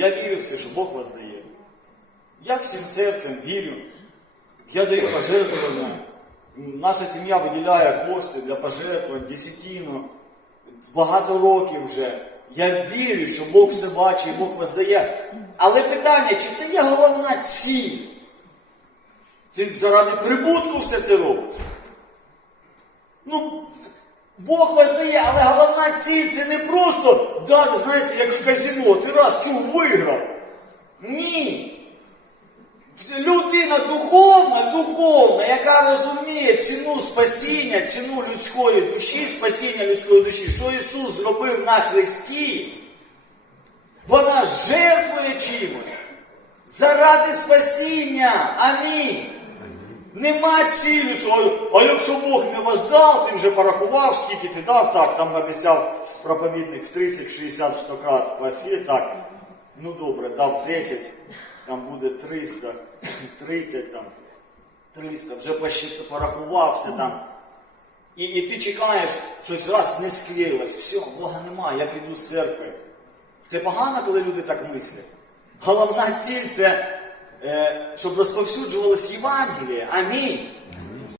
я вірю в це, що Бог вас дає. Я всім серцем вірю. Я даю пожертвування. Наша сім'я виділяє кошти для пожертвувань, десятину. Багато років вже. Я вірю, що Бог все бачить Бог вас дає. Але питання, чи це є головна ціль? Ти заради прибутку все це робиш? Ну, Бог вас дає, але головна ціль це не просто дати, знаєте, як в казино, ти раз чув виграв. Ні. Людина духовна, духовна, яка розуміє ціну спасіння, ціну людської душі, спасіння людської душі, що Ісус зробив на Христі, вона жертвує чимось заради спасіння. Амінь. Нема цілі, що а якщо Бог не воздав, ти вже порахував, скільки ти дав, так, там обіцяв проповідник в 30, 60, 100 крат пасі, так. Ну добре, дав 10, там буде 300, 30 там, 300, вже посчит- порахувався там. І, і ти чекаєш, щось раз не склеїлось, все, Бога нема, я піду з церкви. Це погано, коли люди так мислять. Головна ціль це, щоб розповсюджувалось Євангеліє. Амінь.